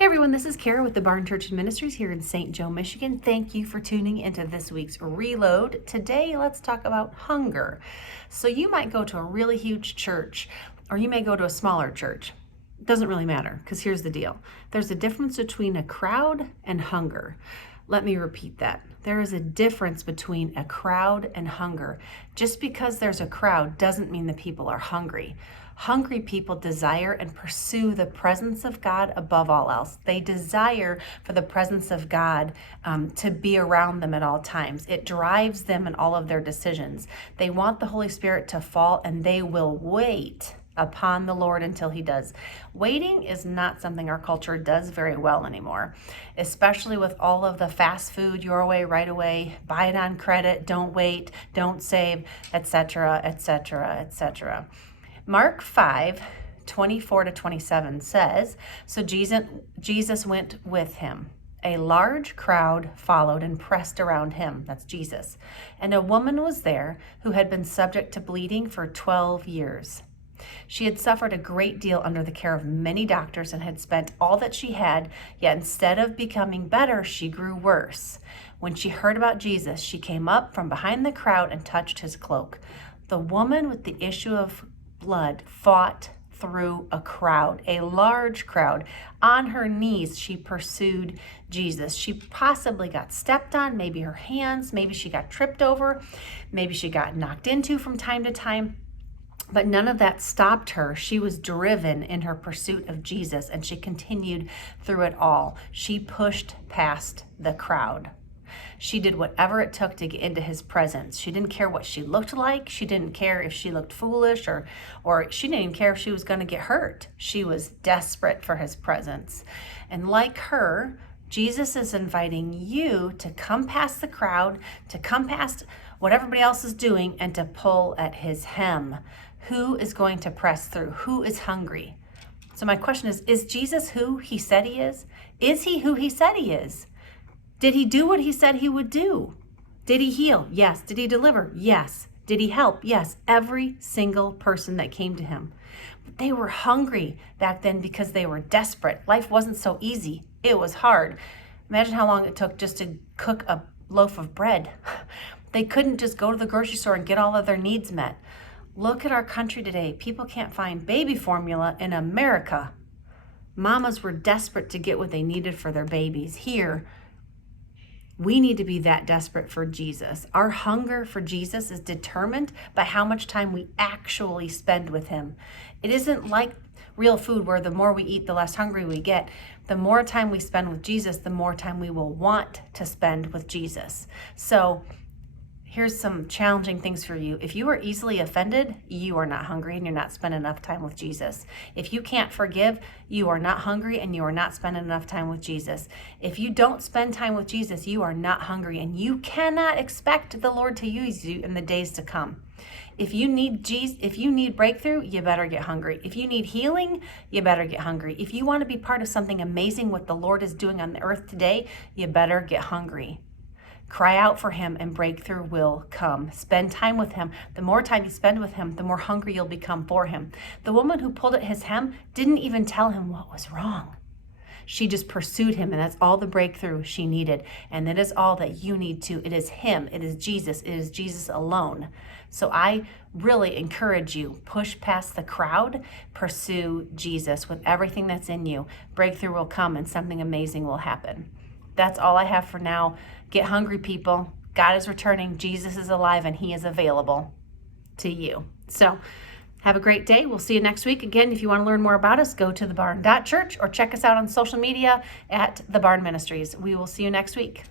Hey everyone, this is Kara with the Barn Church and Ministries here in St. Joe, Michigan. Thank you for tuning into this week's Reload. Today, let's talk about hunger. So you might go to a really huge church, or you may go to a smaller church. It doesn't really matter, because here's the deal. There's a difference between a crowd and hunger. Let me repeat that. There is a difference between a crowd and hunger. Just because there's a crowd doesn't mean the people are hungry. Hungry people desire and pursue the presence of God above all else. They desire for the presence of God to be around them at all times. It drives them in all of their decisions. They want the Holy Spirit to fall, and they will wait upon the Lord until he does. Waiting is not something our culture does very well anymore, especially with all of the fast food, your way, right away, buy it on credit, don't wait, don't save, etc., etc., etc. Mark 5:24-27 says, "So Jesus went with him. A large crowd followed and pressed around him," that's Jesus, "and a woman was there who had been subject to bleeding for 12 years. She had suffered a great deal under the care of many doctors and had spent all that she had, yet instead of becoming better, she grew worse. When she heard about Jesus, she came up from behind the crowd and touched his cloak. The woman with the issue of blood fought through a crowd, a large crowd. On her knees, she pursued Jesus. She possibly got stepped on, maybe her hands, maybe she got tripped over, maybe she got knocked into from time to time. But none of that stopped her. She was driven in her pursuit of Jesus, and she continued through it all. She pushed past the crowd. She did whatever it took to get into his presence. She didn't care what she looked like. She didn't care if she looked foolish, or she didn't even care if she was going to get hurt. She was desperate for his presence. And like her, Jesus is inviting you to come past the crowd, to come past what everybody else is doing, and to pull at his hem. Who is going to press through? Who is hungry? So my question is Jesus who he said he is? Is he who he said he is? Did he do what he said he would do? Did he heal? Yes. Did he deliver? Yes. Did he help? Yes. Every single person that came to him. But they were hungry back then because they were desperate. Life wasn't so easy. It was hard. Imagine how long it took just to cook a loaf of bread. They couldn't just go to the grocery store and get all of their needs met. Look at our country today. People can't find baby formula in America. Mamas were desperate to get what they needed for their babies. Here, we need to be that desperate for Jesus. Our hunger for Jesus is determined by how much time we actually spend with him. It isn't like real food where the more we eat, the less hungry we get. The more time we spend with Jesus, the more time we will want to spend with Jesus. So here's some challenging things for you. If you are easily offended, you are not hungry and you're not spending enough time with Jesus. If you can't forgive, you are not hungry and you are not spending enough time with Jesus. If you don't spend time with Jesus, you are not hungry, and you cannot expect the Lord to use you in the days to come. If you need breakthrough, you better get hungry. If you need healing, you better get hungry. If you want to be part of something amazing what the Lord is doing on the earth today, you better get hungry. Cry out for him and breakthrough will come. Spend time with him. The more time you spend with him, the more hungry you'll become for him. The woman who pulled at his hem didn't even tell him what was wrong. She just pursued him, and that's all the breakthrough she needed. And that is all that you need too. It is him. It is Jesus. It is Jesus alone. So I really encourage you, push past the crowd, pursue Jesus with everything that's in you. Breakthrough will come and something amazing will happen. That's all I have for now. Get hungry, people. God is returning. Jesus is alive, and he is available to you. So have a great day. We'll see you next week. Again, if you want to learn more about us, go to thebarn.church or check us out on social media at The Barn Ministries. We will see you next week.